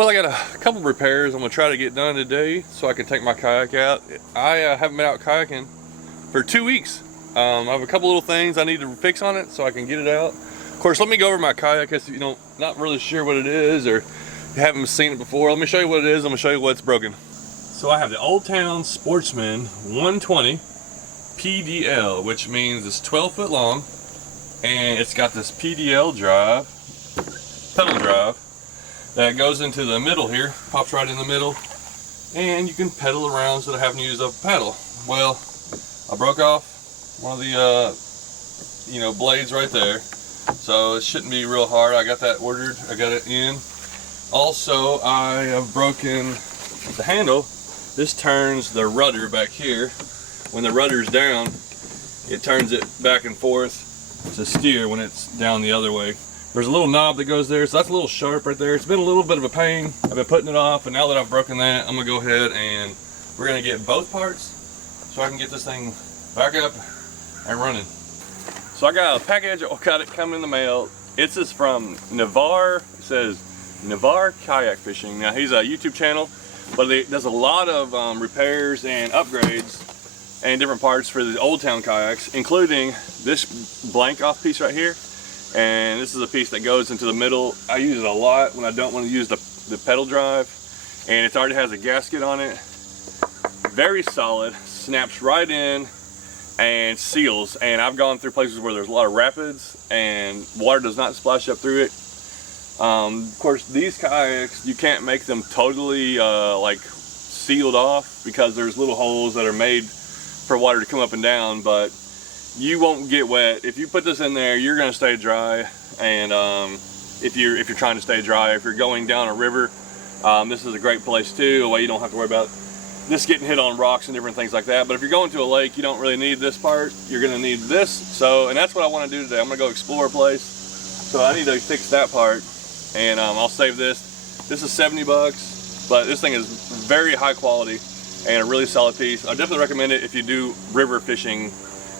Well, I got a couple repairs I'm gonna try to get done today so I can take my kayak out. I haven't been out kayaking for 2 weeks. I have a couple little things I need to fix on it so I can get it out. Of course, let me go over my kayak if you not really sure what it is or you haven't seen it before. Let me show you what it is. I'm gonna show you what's broken. So I have the Old Town Sportsman 120 PDL, which means it's 12 foot long, and it's got this PDL drive, pedal drive, that goes into the middle here, pops right in the middle, and you can pedal around instead of having to use a paddle. Well, I broke off one of the blades right there, so it shouldn't be real hard. I got that ordered, I got it in. Also, I have broken the handle. This turns the rudder back here. When the rudder's down, it turns it back and forth to steer when it's down the other way. There's a little knob that goes there, so that's a little sharp right there. It's been a little bit of a pain. I've been putting it off, and now that I've broken that, I'm gonna go ahead and we're gonna get both parts so I can get this thing back up and running. So I got a package, got it coming in the mail. It's just from Navar. It says Navar Kayak Fishing. Now he's a YouTube channel, but he does a lot of repairs and upgrades and different parts for the Old Town kayaks, including this blank off piece right here. And this is a piece that goes into the middle. I use it a lot when I don't want to use the pedal drive, and it already has a gasket on it. Very solid, snaps right in and seals. And I've gone through places where there's a lot of rapids and water does not splash up through it. Of course, these kayaks, you can't make them totally like sealed off because there's little holes that are made for water to come up and down, but you won't get wet. If you put this in there, you're gonna stay dry. And if you're trying to stay dry, if you're going down a river, this is a great place too, a way you don't have to worry about this getting hit on rocks and different things like that. But if you're going to a lake, you don't really need this part. You're gonna need this. So, and that's what I wanna do today. I'm gonna go explore a place. So I need to fix that part, and I'll save this. This is 70 bucks, but this thing is very high quality and a really solid piece. I definitely recommend it if you do river fishing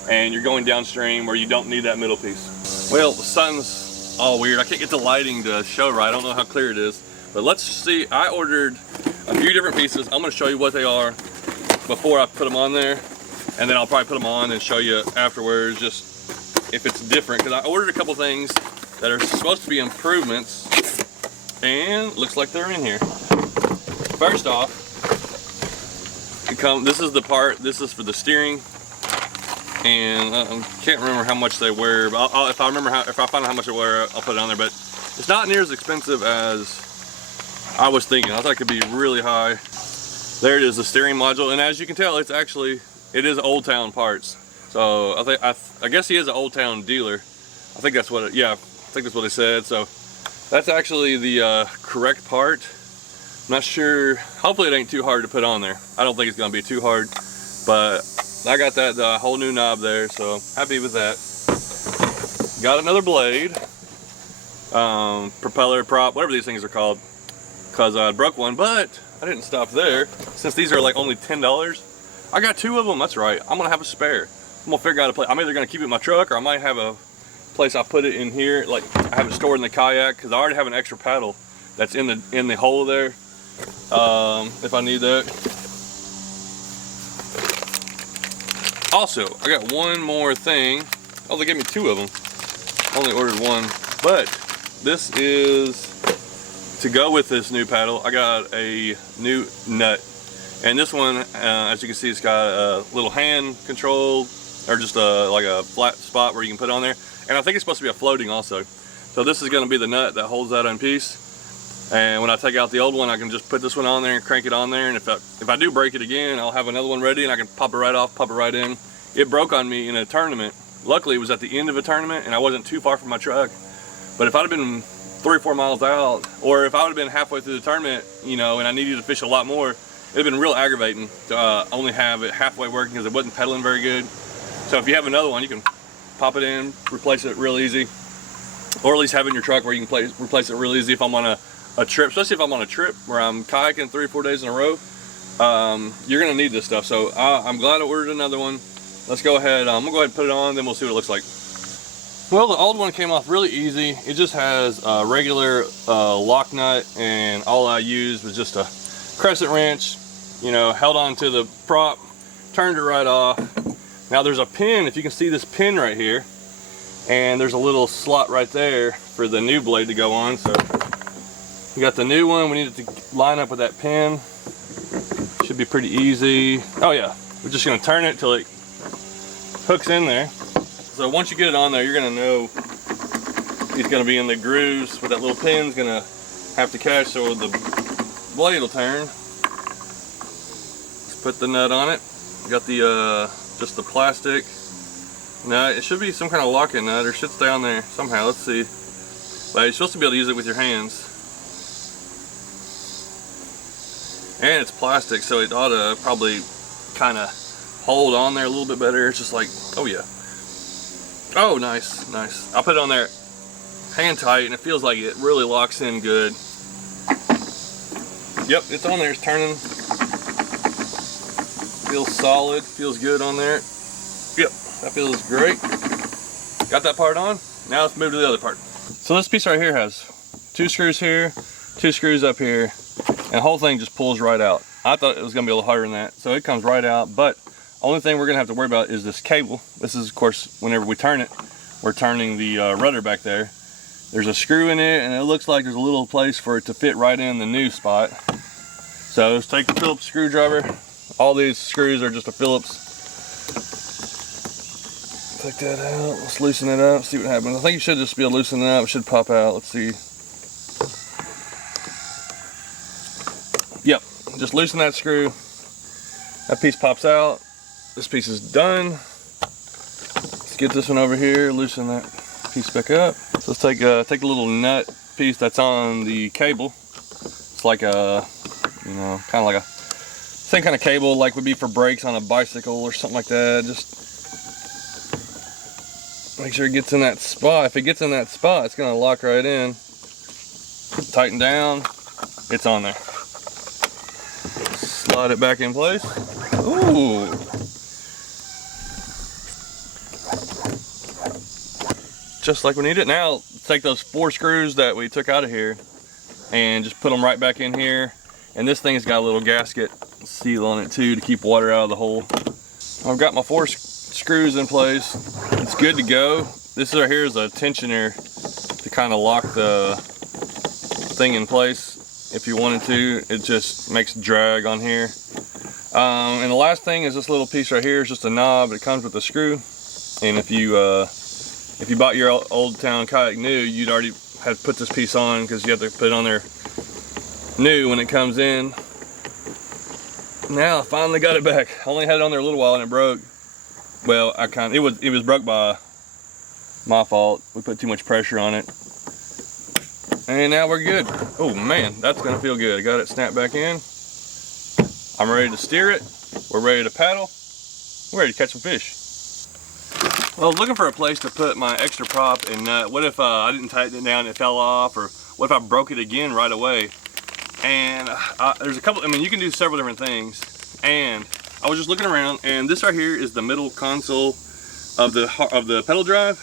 and you're going downstream where you don't need that middle piece. Well, the sun's all weird. I can't get the lighting to show right. I don't know how clear it is. But let's see. I ordered a few different pieces. I'm going to show you what they are before I put them on there. And then I'll probably put them on and show you afterwards, just if it's different. Because I ordered a couple things that are supposed to be improvements. And looks like they're in here. First off, this is the part. This is for the steering. And I can't remember how much they were, but if I find out how much they were, I'll put it on there. But it's not near as expensive as I was thinking. I thought it could be really high. There it is, the steering module, and as you can tell, it is Old Town parts. So I guess he is an Old Town dealer. I think that's what I think that's what they said. So that's actually the correct part. I'm not sure. Hopefully it ain't too hard to put on there. I don't think it's gonna be too hard, but I got that whole new knob there, so happy with that. Got another blade, propeller, prop, whatever these things are called, because I broke one, but I didn't stop there. Since these are like only $10, I got 2 of them. That's right. I'm gonna have a spare. I'm gonna figure out a place. I'm either gonna keep it in my truck, or I might have a place I put it in here. Like I have it stored in the kayak because I already have an extra paddle that's in the hole there. If I need that. Also, I got one more thing. Oh, they gave me 2 of them. Only ordered 1, but this is to go with this new paddle. I got a new nut, and this one, as you can see, it's got a little hand control, or just like a flat spot where you can put it on there. And I think it's supposed to be a floating also. So this is going to be the nut that holds that in piece. And when I take out the old one, I can just put this one on there and crank it on there. And if I do break it again, I'll have another one ready and I can pop it right off, pop it right in. It broke on me in a tournament. Luckily, it was at the end of a tournament and I wasn't too far from my truck. But if I'd have been 3 or 4 miles out, or if I would have been halfway through the tournament, and I needed to fish a lot more, it'd have been real aggravating to only have it halfway working because it wasn't pedaling very good. So if you have another one, you can pop it in, replace it real easy. Or at least have it in your truck where you can replace it real easy if I'm on a trip, especially if I'm on a trip where I'm kayaking 3 or 4 days in a row. You're gonna need this stuff. So I'm glad I ordered another one. Let's go ahead. I'm gonna go ahead and put it on, then we'll see what it looks like. Well, the old one came off really easy. It just has a regular lock nut, and all I used was just a crescent wrench, you know, held on to the prop, turned it right off. Now there's a pin, if you can see this pin right here, and there's a little slot right there for the new blade to go on. So we got the new one, we need it to line up with that pin. Should be pretty easy. Oh yeah, we're just gonna turn it till it hooks in there. So once you get it on there, you're gonna know it's gonna be in the grooves where that little pin's gonna have to catch, so the blade will turn. Let's put the nut on it. Got the just the plastic nut. It should be some kind of locking nut, or should stay on there somehow. Let's see. But you're supposed to be able to use it with your hands. And it's plastic, so it ought to probably kind of hold on there a little bit better. It's just like, oh yeah. Oh, nice, nice. I'll put it on there hand tight, and it feels like it really locks in good. Yep, it's on there, it's turning. Feels solid, feels good on there. Yep, that feels great. Got that part on. Now let's move to the other part. So this piece right here has 2 screws here, 2 screws up here, and the whole thing just pulls right out. I thought it was gonna be a little harder than that, so it comes right out, but only thing we're gonna have to worry about is this cable. This is, of course, whenever we turn it, we're turning the rudder back there. There's a screw in it, and it looks like there's a little place for it to fit right in the new spot. So let's take the Phillips screwdriver. All these screws are just a Phillips. Take that out, let's loosen it up, see what happens. I think you should just be able to loosen it up, it should pop out, let's see. Yep, just loosen that screw. That piece pops out. This piece is done. Let's get this one over here, loosen that piece back up. So let's take a little nut piece that's on the cable. It's like a, you know, kind of like a same kind of cable like would be for brakes on a bicycle or something like that. Just make sure it gets in that spot. If it gets in that spot, it's gonna lock right in. Tighten down, it's on there. Slide it back in place. Ooh. Just like we need it. Now, take those 4 screws that we took out of here and just put them right back in here. And this thing has got a little gasket seal on it too to keep water out of the hole. I've got my 4 screws in place. It's good to go. This right here is a tensioner to kind of lock the thing in place if you wanted to. It just makes drag on here. And the last thing is this little piece right here is just a knob. It comes with a screw. And if you bought your Old Town kayak new, you'd already have put this piece on because you have to put it on there new when it comes in. Now I finally got it back. I only had it on there a little while and it broke. Well, it was broke by my fault. We put too much pressure on it. And now we're good. Oh man, that's gonna feel good. I got it snapped back in. I'm ready to steer it. We're ready to paddle. We're ready to catch some fish. Well, looking for a place to put my extra prop and nut. What if I didn't tighten it down and it fell off? Or what if I broke it again right away? And there's a couple, I mean, you can do several different things. And I was just looking around, and this right here is the middle console of the pedal drive.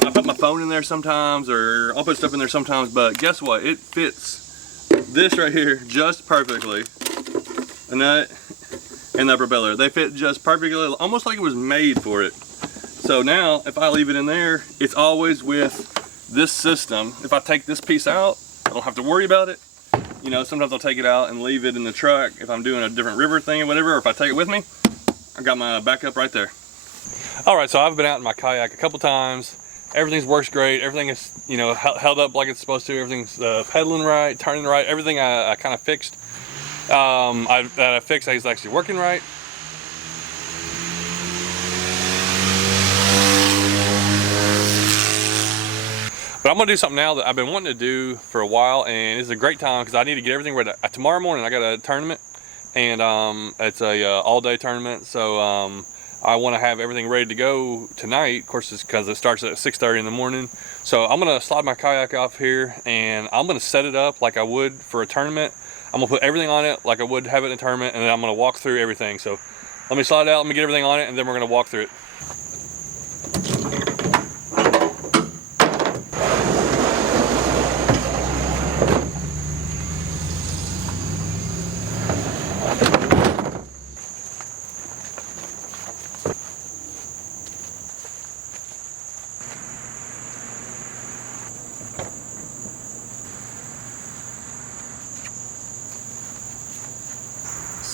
I put my phone in there sometimes, or I'll put stuff in there sometimes, but guess what? It fits this right here just perfectly. The nut and the propeller. They fit just perfectly, almost like it was made for it. So now, if I leave it in there, it's always with this system. If I take this piece out, I don't have to worry about it. You know, sometimes I'll take it out and leave it in the truck if I'm doing a different river thing or whatever, or if I take it with me, I got my backup right there. All right, so I've been out in my kayak a couple times. Everything's works great. Everything is, you know, held up like it's supposed to. Everything's pedaling right, turning right. Everything I kind of fixed, that I fixed is actually working right. But I'm gonna do something now that I've been wanting to do for a while, and it's a great time because I need to get everything ready. Tomorrow morning I got a tournament, and it's a all-day tournament, so I want to have everything ready to go tonight. Of course, it's because it starts at 6:30 in the morning. So I'm gonna slide my kayak off here, and I'm gonna set it up like I would for a tournament. I'm gonna put everything on it like I would have it in a tournament, and then I'm gonna walk through everything. So let me slide it out, let me get everything on it, and then we're gonna walk through it.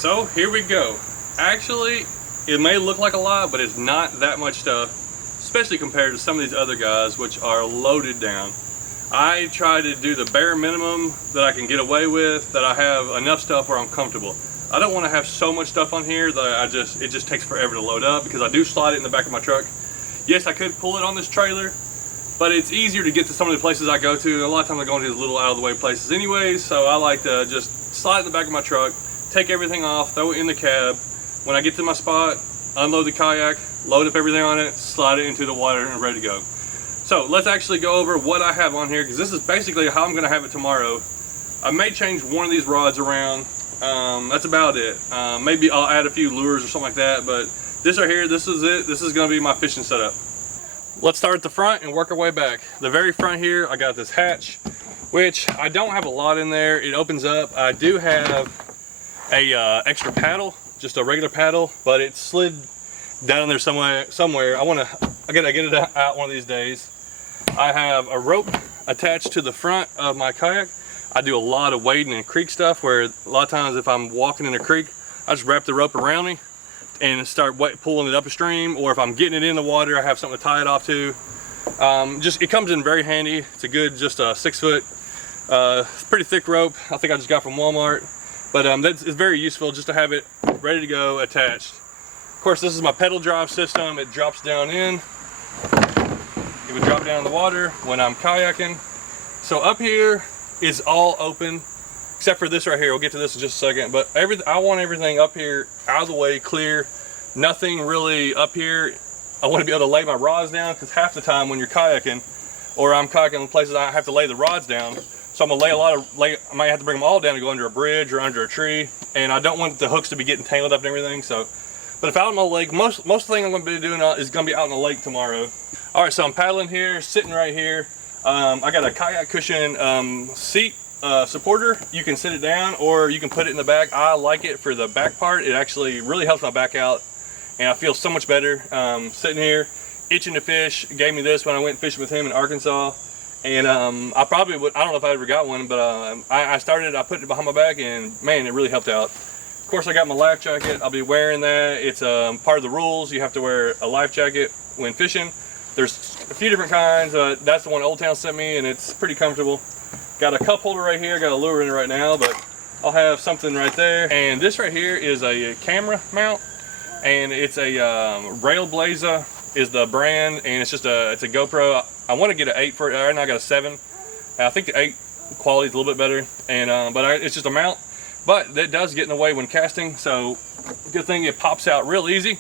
So here we go. Actually, it may look like a lot, but it's not that much stuff, especially compared to some of these other guys, which are loaded down. I try to do the bare minimum that I can get away with, that I have enough stuff where I'm comfortable. I don't want to have so much stuff on here that it just takes forever to load up, because I do slide it in the back of my truck. Yes, I could pull it on this trailer, but it's easier to get to some of the places I go to. A lot of times I go to these little out of the way places anyways, so I like to just slide it in the back of my truck, take everything off, throw it in the cab. When I get to my spot, unload the kayak, load up everything on it, slide it into the water, and ready to go. So let's actually go over what I have on here, because this is basically how I'm going to have it tomorrow. I may change one of these rods around. That's about it. Maybe I'll add a few lures or something like that, but this right here, this is it. This is going to be my fishing setup. Let's start at the front and work our way back. The very front here, I got this hatch, which I don't have a lot in there. It opens up. I do have a extra paddle, just a regular paddle, but it slid down there somewhere. I gotta get it out one of these days. I have a rope attached to the front of my kayak. I do a lot of wading in creek stuff, where a lot of times if I'm walking in a creek, I just wrap the rope around me and start pulling it upstream, or if I'm getting it in the water, I have something to tie it off to. It comes in very handy. It's a good, just a 6 foot, pretty thick rope. I think I just got from Walmart, but it's very useful just to have it ready to go, attached. Of course, this is my pedal drive system. It drops down in. It would drop down in the water when I'm kayaking. So up here is all open, except for this right here. We'll get to this in just a second, but I want everything up here out of the way, clear. Nothing really up here. I want to be able to lay my rods down, because half the time when you're kayaking, or I'm kayaking in places I have to lay the rods down, so I'm gonna I might have to bring them all down to go under a bridge or under a tree, and I don't want the hooks to be getting tangled up and everything. So, but if out on the lake, most of the thing I'm gonna be doing is gonna be out in the lake tomorrow. All right, so I'm paddling here, sitting right here. I got a Kayak Cushion seat supporter. You can sit it down, or you can put it in the back. I like it for the back part. It actually really helps my back out, and I feel so much better sitting here, itching to fish. Gave me this when I went fishing with him in Arkansas, and I probably would. I don't know if I ever got one, but I put it behind my back, and man, it really helped out. Of course, I got my life jacket. I'll be wearing that. It's part of the rules. You have to wear a life jacket when fishing. There's a few different kinds. That's the one Old Town sent me, and it's pretty comfortable. Got a cup holder right here. Got a lure in it right now, but I'll have something right there. And this right here is a camera mount, and it's a Railblaza is the brand, and it's a GoPro. I want to get an 8 for it. Right now I got a 7. I think the 8 quality is a little bit better, and it's just a mount, but that does get in the way when casting. So good thing it pops out real easy.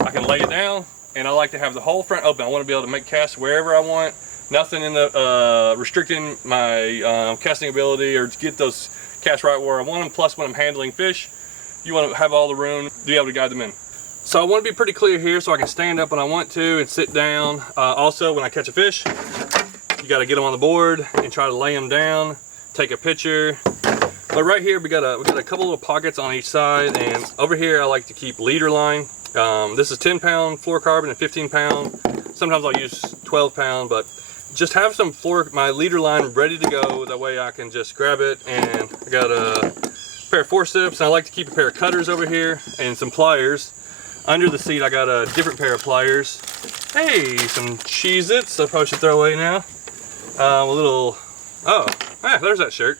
I can lay it down, and I like to have the whole front open. I want to be able to make casts wherever I want. Nothing in the restricting my casting ability, or to get those casts right where I want them. Plus, when I'm handling fish, you want to have all the room to be able to guide them in. So I want to be pretty clear here, so I can stand up when I want to and sit down. Also, when I catch a fish, you got to get them on the board and try to lay them down, take a picture. But right here, we got a couple little pockets on each side, and over here I like to keep leader line. This is 10-pound fluorocarbon and 15-pound. Sometimes I'll use 12-pound, but just have my leader line ready to go. That way I can just grab it. And I got a pair of forceps, and I like to keep a pair of cutters over here and some pliers. Under the seat, I got a different pair of pliers. Hey, some Cheez-Its I probably should throw away now. There's that shirt.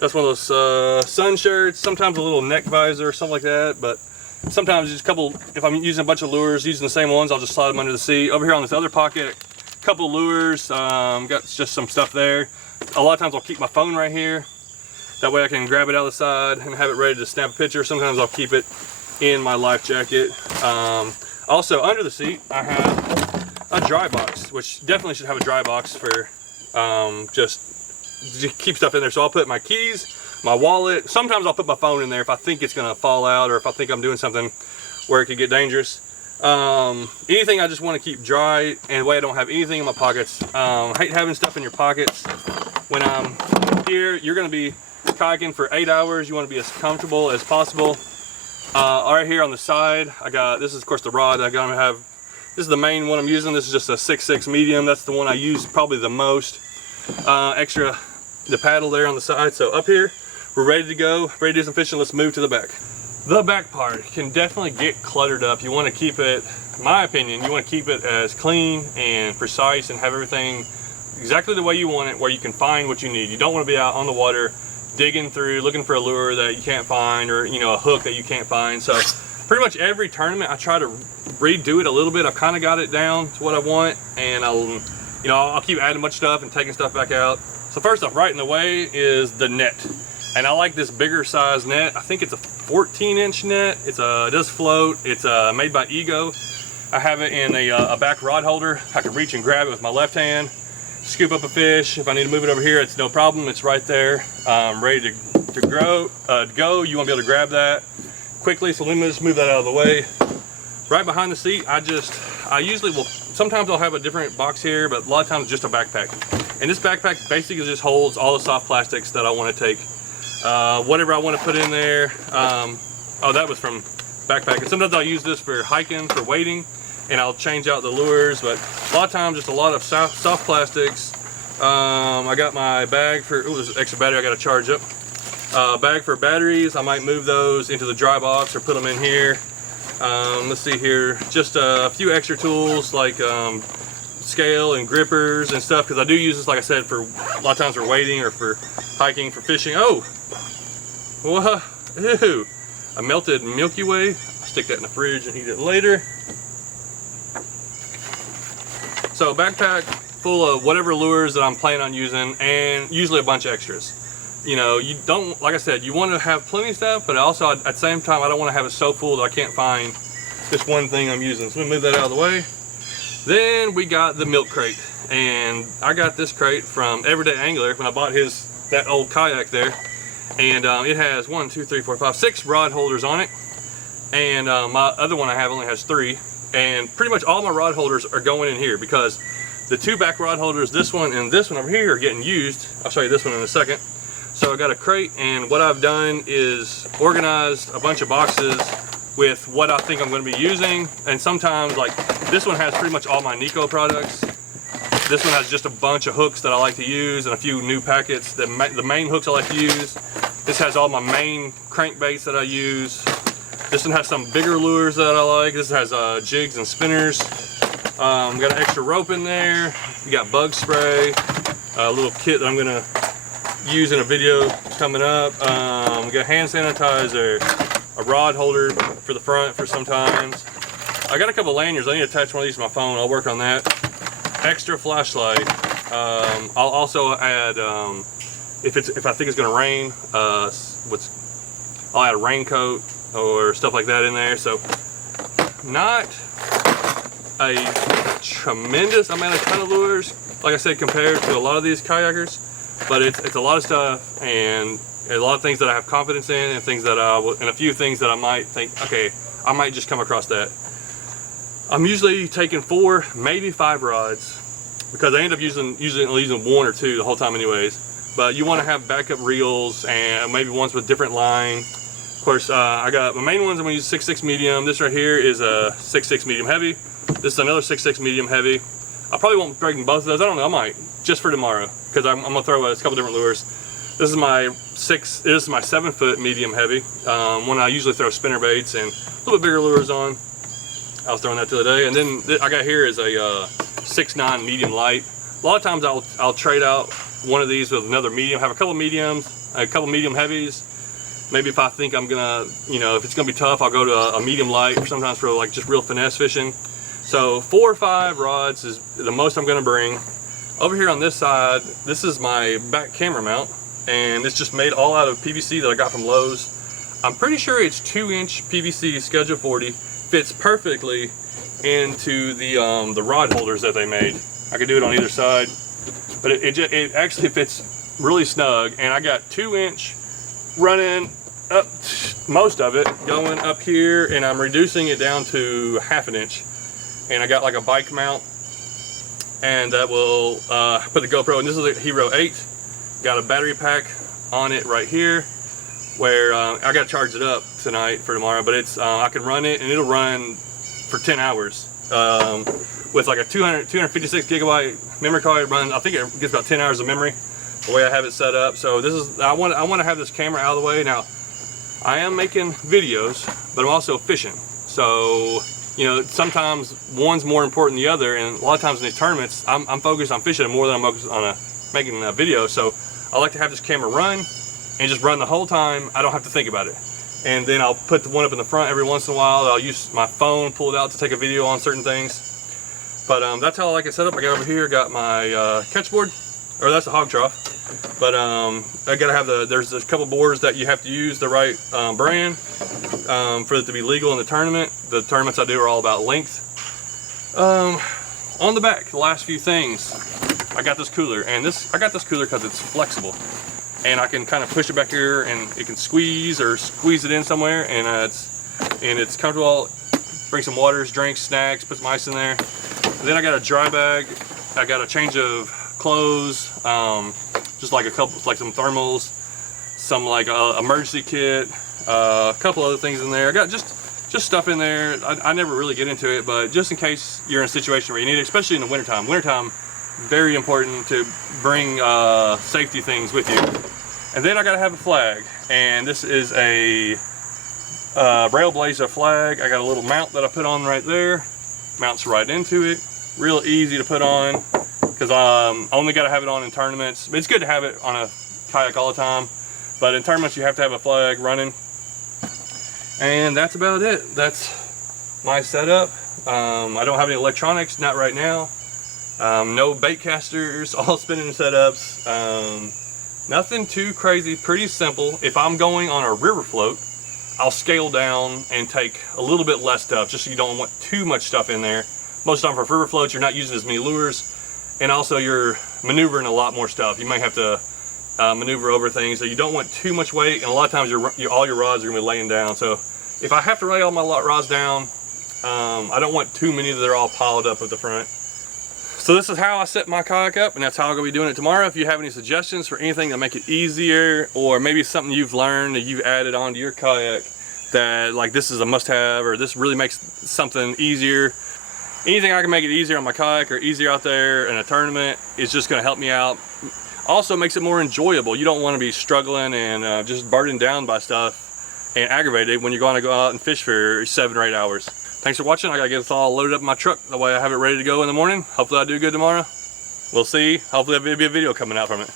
That's one of those sun shirts. Sometimes a little neck visor or something like that, but sometimes just a couple, if I'm using a bunch of lures, using the same ones, I'll just slide them under the seat. Over here on this other pocket, a couple of lures, got just some stuff there. A lot of times I'll keep my phone right here. That way I can grab it out of the side and have it ready to snap a picture. Sometimes I'll keep it in my life jacket. Also under the seat, I have a dry box, which definitely should have a dry box for just to keep stuff in there. So I'll put my keys, my wallet. Sometimes I'll put my phone in there if I think it's gonna fall out, or if I think I'm doing something where it could get dangerous. Anything I just want to keep dry, and the way I don't have anything in my pockets. I hate having stuff in your pockets. When I'm here, you're gonna be kayaking for 8 hours. You want to be as comfortable as possible. Right here on the side, I got, this is of course the rod I'm gonna have. This is the main one I'm using. This is just a 6.6 medium. That's the one I use probably the most. Extra the paddle there on the side. So up here, we're ready to go, ready to do some fishing. Let's move to the back. The back part can definitely get cluttered up. You want to keep it, in my opinion, you want to keep it as clean and precise and have everything exactly the way you want it, where you can find what you need. You don't want to be out on the water digging through, looking for a lure that you can't find, or a hook that you can't find. So pretty much every tournament I try to redo it a little bit. I've kind of got it down to what I want, and I'll keep adding much stuff and taking stuff back out. So first off, right in the way is the net. And I like this bigger size net. I think it's a 14-inch net. It does float. It's made by Ego. I have it in a back rod holder. I can reach and grab it with my left hand, scoop up a fish. If I need to move it over here, it's no problem. It's right there, ready to go. You want to be able to grab that quickly. So let me just move that out of the way. Right behind the seat, I usually will, sometimes I'll have a different box here, but a lot of times just a backpack. And this backpack basically just holds all the soft plastics that I want to take. Whatever I want to put in there. Oh, that was from backpack. And sometimes I'll use this for hiking, for wading, and I'll change out the lures. But a lot of times, just a lot of soft plastics. I got my bag for, ooh, there's an extra battery I got to charge up. Bag for batteries. I might move those into the dry box or put them in here. Let's see here. Just a few extra tools like scale and grippers and stuff, because I do use this, like I said, for a lot of times for wading or for hiking, for fishing. Oh, whoa, ew, a melted Milky Way. I'll stick that in the fridge and eat it later. So backpack full of whatever lures that I'm planning on using, and usually a bunch of extras. You don't, like I said, you want to have plenty of stuff, but also at the same time, I don't want to have it so full that I can't find this one thing I'm using. So let me move that out of the way. Then we got the milk crate, and I got this crate from Everyday Angler when I bought that old kayak there, and it has 6 rod holders on it, and my other one I have only has 3, and pretty much all my rod holders are going in here because the 2 back rod holders, this one and this one over here, are getting used. I'll show you this one in a second. So I got a crate, and what I've done is organized a bunch of boxes with what I think I'm going to be using. And sometimes, like this one has pretty much all my NIKKO products. This one has just a bunch of hooks that I like to use and a few new packets. The main hooks I like to use. This has all my main crankbaits that I use. This one has some bigger lures that I like. This has jigs and spinners. Got an extra rope in there. We got bug spray, a little kit that I'm gonna use in a video coming up. We got hand sanitizer, a rod holder for the front for sometimes. I got a couple lanyards. I need to attach one of these to my phone. I'll work on that. Extra flashlight. I'll also add, if I think it's gonna rain, I'll add a raincoat or stuff like that in there. So not a tremendous amount of ton of lures, like I said, compared to a lot of these kayakers, but it's a lot of stuff, and a lot of things that I have confidence in, and things that and a few things that I might think, okay, I might just come across that. I'm usually taking 4, maybe 5 rods, because I end up using 1 or 2 the whole time anyways. But you want to have backup reels and maybe ones with different line. Of course, I got my main ones. I'm gonna use 6.6 medium. This right here is a 6.6 medium heavy. This is another 6.6 medium heavy. I probably won't break both of those. I don't know. I might, just for tomorrow, because I'm gonna throw a couple different lures. This is my 7-foot medium heavy. One I usually throw spinner baits and a little bit bigger lures on. I was throwing that the other day, and then I got here is a 6.9 medium light. A lot of times I'll trade out one of these with another medium. Have a couple mediums, a couple medium heavies. Maybe if I think I'm gonna, if it's gonna be tough, I'll go to a medium light, or sometimes for like just real finesse fishing. So 4 or 5 rods is the most I'm gonna bring. Over here on this side, this is my back camera mount, and it's just made all out of PVC that I got from Lowe's. I'm pretty sure it's 2-inch PVC Schedule 40. Fits perfectly into the rod holders that they made. I could do it on either side, but it actually fits really snug. And I got 2-inch running up, most of it going up here, and I'm reducing it down to 1/2 inch. And I got like a bike mount, and that will put the GoPro. And this is a Hero 8. Got a battery pack on it right here, where I got to charge it up tonight for tomorrow, but it's I can run it, and it'll run for 10 hours with like a 256 gigabyte memory card. I think it gets about 10 hours of memory the way I have it set up. So this is I want to have this camera out of the way. Now I am making videos, but I'm also fishing. So, you know, sometimes one's more important than the other, and a lot of times in these tournaments, I'm focused on fishing more than I'm focused on making a video. So I like to have this camera run and just run the whole time. I don't have to think about it. And then I'll put the one up in the front every once in a while. I'll use my phone, pull it out to take a video on certain things. But that's how I like it set up. I got over here, got my catch board, or that's a hog trough. But I gotta have there's a couple boards that you have to use the right brand for it to be legal in the tournament. The tournaments I do are all about length. On the back, the last few things, I got this cooler, and I got this cooler because it's flexible. And I can kind of push it back here, and it can squeeze it in somewhere, and it's comfortable. Bring some waters, drinks, snacks, put some ice in there. And then I got a dry bag. I got a change of clothes, just like some thermals, some like emergency kit, a couple other things in there. I got just stuff in there. I never really get into it, but just in case you're in a situation where you need it, especially in the wintertime. Wintertime, very important to bring safety things with you. And then I gotta have a flag, and this is a Railblazer flag. I got a little mount that I put on right there. Mounts right into it. Real easy to put on, because I only gotta have it on in tournaments. It's good to have it on a kayak all the time, but in tournaments you have to have a flag running. And that's about it. That's my setup. I don't have any electronics, not right now. No bait casters, all spinning setups. Nothing too crazy, pretty simple. If I'm going on a river float, I'll scale down and take a little bit less stuff, just so you don't want too much stuff in there. Most of the time for river floats, you're not using as many lures, and also you're maneuvering a lot more stuff. You might have to maneuver over things, so you don't want too much weight, and a lot of times all your rods are gonna be laying down. So if I have to lay all my rods down, I don't want too many that are all piled up at the front. So this is how I set my kayak up, and that's how I'm gonna be doing it tomorrow. If you have any suggestions for anything to make it easier, or maybe something you've learned that you've added onto your kayak that like this is a must-have, or this really makes something easier, anything I can make it easier on my kayak or easier out there in a tournament is just gonna help me out. Also makes it more enjoyable. You don't want to be struggling and just burdened down by stuff and aggravated when you're going to go out and fish for 7 or 8 hours. Thanks for watching. I gotta get this all loaded up in my truck. That way I have it ready to go in the morning. Hopefully I do good tomorrow. We'll see. Hopefully there'll be a video coming out from it.